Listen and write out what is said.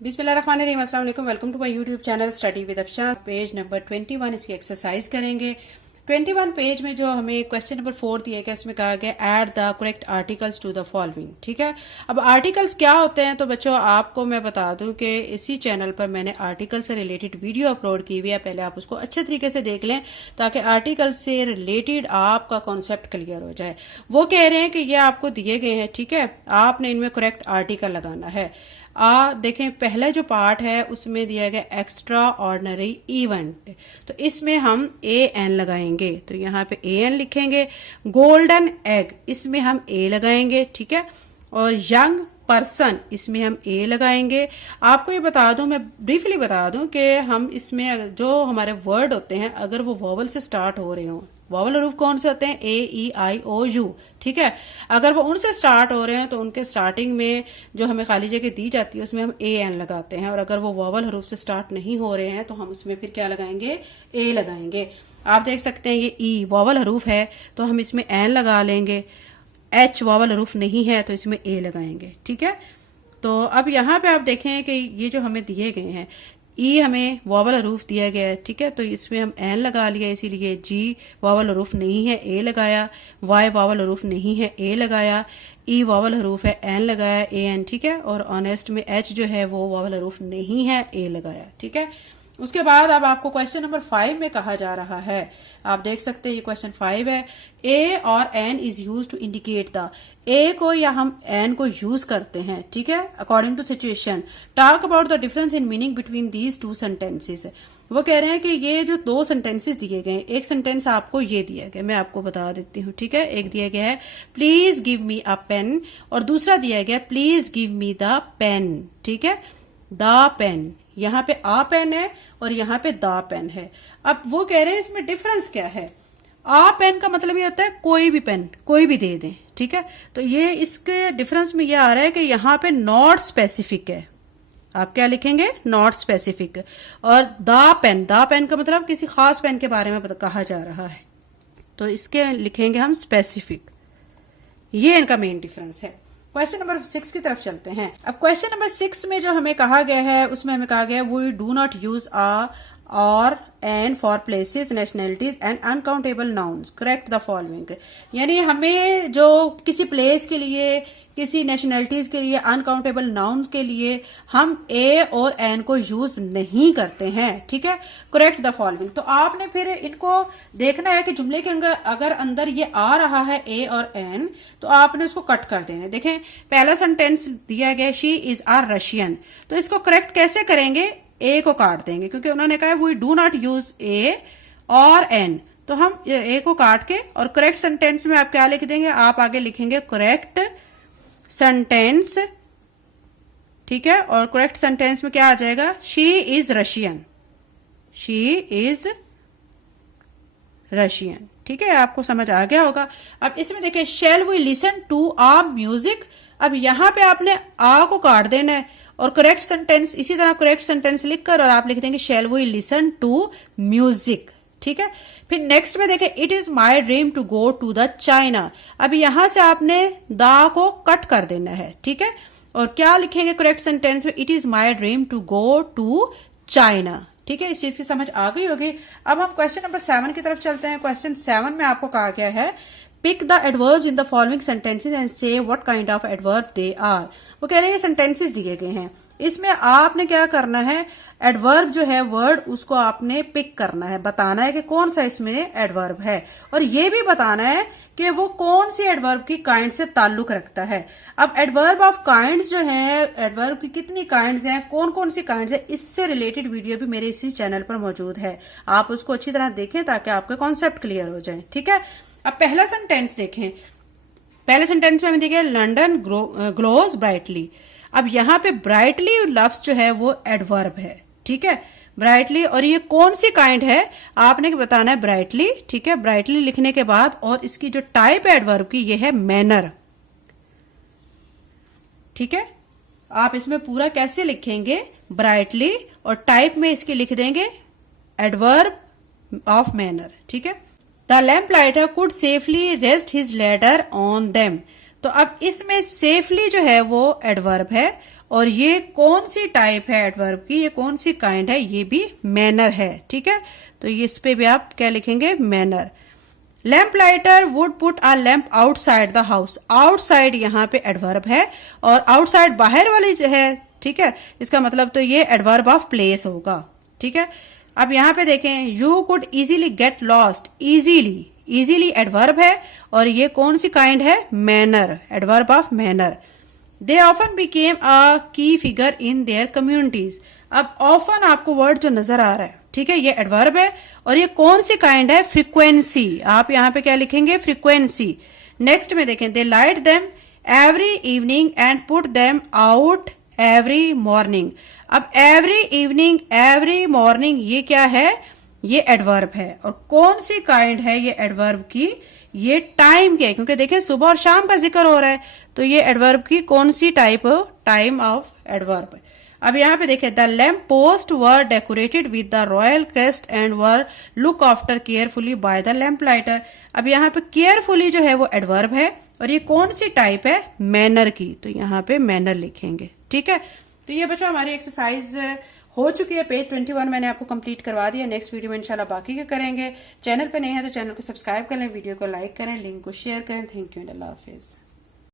बिस्मिल्लाहिर्रहमानिर्रहीम, अस्सलाम वालेकुम। Welcome to my YouTube channel study with Afshan. Page number 21 इसकी एक्सरसाइज करेंगे। 21 पेज में जो हमें क्वेश्चन नंबर 4 दिया गया, इसमें कहा गया add the correct articles to the following. ठीक है, अब आर्टिकल्स क्या होते हैं तो बच्चों आपको मैं बता दूं कि इसी चैनल पर मैंने आर्टिकल से रिलेटेड वीडियो अपलोड की हुई है। पहले आप उसको अच्छे तरीके से देख लें ताकि आर्टिकल से रिलेटेड आपका कॉन्सेप्ट क्लियर हो जाए। वो कह रहे हैं कि ये आपको दिए गए हैं, ठीक है, आपने इनमें करेक्ट आर्टिकल लगाना है। देखें, पहला जो पार्ट है उसमें दिया गया एक्स्ट्रा ऑर्डिनरी इवेंट, तो इसमें हम ए एन लगाएंगे, तो यहाँ पे ए एन लिखेंगे। गोल्डन एग, इसमें हम ए लगाएंगे, ठीक है। और यंग पर्सन, इसमें हम ए लगाएंगे। आपको ये बता दूं, मैं ब्रीफली बता दूं कि हम इसमें जो हमारे वर्ड होते हैं अगर वो वॉवल से स्टार्ट हो रहे हों, वॉवल हरूफ कौन से होते हैं, ए ई आई ओ यू, ठीक है, अगर वो उनसे स्टार्ट हो रहे हैं तो उनके स्टार्टिंग में जो हमें खाली जगह दी जाती है उसमें हम ए एन लगाते हैं। और अगर वो वॉवल हरूफ से स्टार्ट नहीं हो रहे हैं तो हम उसमें फिर क्या लगाएंगे, ए लगाएंगे। आप देख सकते हैं ये ई वॉवल हरूफ है तो हम इसमें एन लगा लेंगे। एच वॉवल हरूफ नहीं है तो इसमें ए लगाएंगे, ठीक है। तो अब यहाँ पे आप देखें कि ये जो हमें दिए गए हैं, ई हमें वॉवल हरूफ दिया गया है, ठीक है, तो इसमें हम एन लगा लिया, इसीलिए जी वॉवल हरूफ नहीं है, ए लगाया। वाई वॉवल हरूफ नहीं है, ए लगाया। ई वॉवल हरूफ है, एन लगाया, ए एन, ठीक है। और ऑनेस्ट में एच जो है वो वॉवल हरूफ नहीं है, ए लगाया, ठीक है। उसके बाद अब आपको क्वेश्चन नंबर 5 में कहा जा रहा है, आप देख सकते हैं ये क्वेश्चन 5 है। ए और an is use to indicate the, A को या हम एन को यूज करते हैं, ठीक है, according to situation. Talk about the difference in meaning between these two sentences. वो कह रहे हैं कि ये जो दो सेंटेंसेस दिए गए, एक सेंटेंस आपको ये दिया गया, मैं आपको बता देती हूँ, ठीक है। एक दिया गया है please give me a pen, और दूसरा दिया गया please give me the pen, ठीक है, द पेन। यहाँ पे आ पेन है और यहाँ पे द पेन है। अब वो कह रहे हैं इसमें डिफरेंस क्या है। आ पेन का मतलब ये होता है कोई भी पेन कोई भी दे दें, ठीक है। तो ये इसके डिफरेंस में ये आ रहा है कि यहाँ पे नॉट स्पेसिफिक है, आप क्या लिखेंगे, नॉट स्पेसिफिक। और द पेन का मतलब किसी खास पेन के बारे में कहा जा रहा है, तो इसके लिखेंगे हम स्पेसिफिक। ये इनका मेन डिफरेंस है। क्वेश्चन नंबर 6 की तरफ चलते हैं। अब क्वेश्चन नंबर 6 में जो हमें कहा गया है उसमें हमें कहा गया है we do not use a और an for places, nationalities and uncountable nouns, correct the following. यानी हमें जो किसी प्लेस के लिए, किसी नेशनैलिटीज के लिए, अनकाउंटेबल नाउन्स के लिए हम ए और एन को यूज नहीं करते हैं, ठीक है, करेक्ट द फॉलोइंग। तो आपने फिर इनको देखना है कि जुमले के अगर अंदर ये आ रहा है ए और एन तो आपने उसको कट कर देना है। देखें, पहला सेंटेंस दिया गया शी इज आ रशियन, तो इसको करेक्ट कैसे करेंगे, ए को काट देंगे क्योंकि उन्होंने कहा वी डू नॉट यूज ए और एन, तो हम ए को काट के और करेक्ट सेंटेंस में आप क्या लिख देंगे, आप आगे लिखेंगे करेक्ट सेंटेंस, ठीक है। और करेक्ट सेंटेंस में क्या आ जाएगा, she is Russian, she is Russian, ठीक है, आपको समझ आ गया होगा। अब इसमें देखिए shall we listen to a music, अब यहां पे आपने आ को काट देना है और करेक्ट सेंटेंस इसी तरह करेक्ट सेंटेंस लिखकर और आप लिख देंगे shall we listen to music, ठीक है। फिर नेक्स्ट में देखें it is my dream to go to the China, अब यहां से आपने द को कट कर देना है, ठीक है। और क्या लिखेंगे करेक्ट सेंटेंस में, it is my dream to go to China, ठीक है। इस चीज की समझ आ गई होगी। अब हम क्वेश्चन नंबर 7 की तरफ चलते हैं। क्वेश्चन 7 में आपको कहा गया है pick the adverbs in the following sentences and say what kind of adverb they are. वो कह रहे हैं सेंटेंसेस दिए गए हैं, इसमें आपने क्या करना है, एडवर्ब जो है वर्ड उसको आपने पिक करना है, बताना है कि कौन सा इसमें एडवर्ब है और ये भी बताना है कि वो कौन सी एडवर्ब की काइंड से ताल्लुक रखता है। अब एडवर्ब ऑफ काइंड्स जो है, एडवर्ब की कितनी काइंड्स हैं, कौन कौन सी काइंड्स है, इससे रिलेटेड वीडियो भी मेरे इसी चैनल पर मौजूद है, आप उसको अच्छी तरह देखें ताकि आपके कॉन्सेप्ट क्लियर हो जाए, ठीक है। अब पहला सेंटेंस देखें, पहले सेंटेंस में हमें देखिए लंडन ग्लोज ब्राइटली, अब यहाँ पे ब्राइटली लफ्ज जो है वो एडवर्ब है, ठीक है, ब्राइटली। और ये कौन सी काइंड है आपने बताना है, ब्राइटली, ठीक है। ब्राइटली लिखने के बाद और इसकी जो टाइप है एडवर्ब की ये है मैनर, ठीक है। आप इसमें पूरा कैसे लिखेंगे, ब्राइटली, और टाइप में इसकी लिख देंगे एडवर्ब ऑफ मैनर, ठीक है। The lamp lighter could safely rest his ladder on them, तो अब इसमें सेफली जो है वो एडवर्ब है और ये कौन सी टाइप है एडवर्ब की, ये कौन सी काइंड है, ये भी मैनर है। ठीक है, तो ये इस पे भी आप क्या लिखेंगे, manner. Lamp lighter would put a lamp outside the house, outside यहाँ पे एडवर्ब है और आउटसाइड बाहर वाली जो है, ठीक है, इसका मतलब तो ये एडवर्ब ऑफ प्लेस होगा। ठीक है, अब यहाँ पे देखें, you could easily get lost, easily, easily adverb है और ये कौन सी काइंड है, manner, adverb of manner. They often became a की फिगर इन देयर कम्युनिटीज, अब ऑफन आपको वर्ड जो नजर आ रहा है, ठीक है, ये एडवर्ब है और ये कौन सी काइंड है, फ्रीक्वेंसी, आप यहाँ पे क्या लिखेंगे, फ्रीक्वेंसी। नेक्स्ट में देखें, they light them every evening and put them out every morning, अब एवरी इवनिंग, एवरी मॉर्निंग ये क्या है, ये एडवर्ब है और कौन सी काइंड है ये एडवर्ब की, ये टाइम के, क्योंकि देखें सुबह और शाम का जिक्र हो रहा है, तो ये एडवर्ब की कौन सी टाइप, टाइम ऑफ एडवर्ब। अब यहाँ पे देखें, the lamp post were decorated with the royal crest and were look after carefully by the lamp lighter, अब यहाँ पे केयरफुली जो है वो एडवर्ब है और ये कौन सी टाइप है, मैनर की, तो यहाँ पे मैनर लिखेंगे। ठीक है, तो ये बच्चों हमारी एक्सरसाइज हो चुकी है, पेज 21 मैंने आपको कंप्लीट करवा दिया। नेक्स्ट वीडियो में इंशाल्लाह बाकी के करेंगे। चैनल पे नए हैं तो चैनल को सब्सक्राइब कर लें, वीडियो को लाइक करें, लिंक को शेयर करें। Thank you and Allah Hafiz.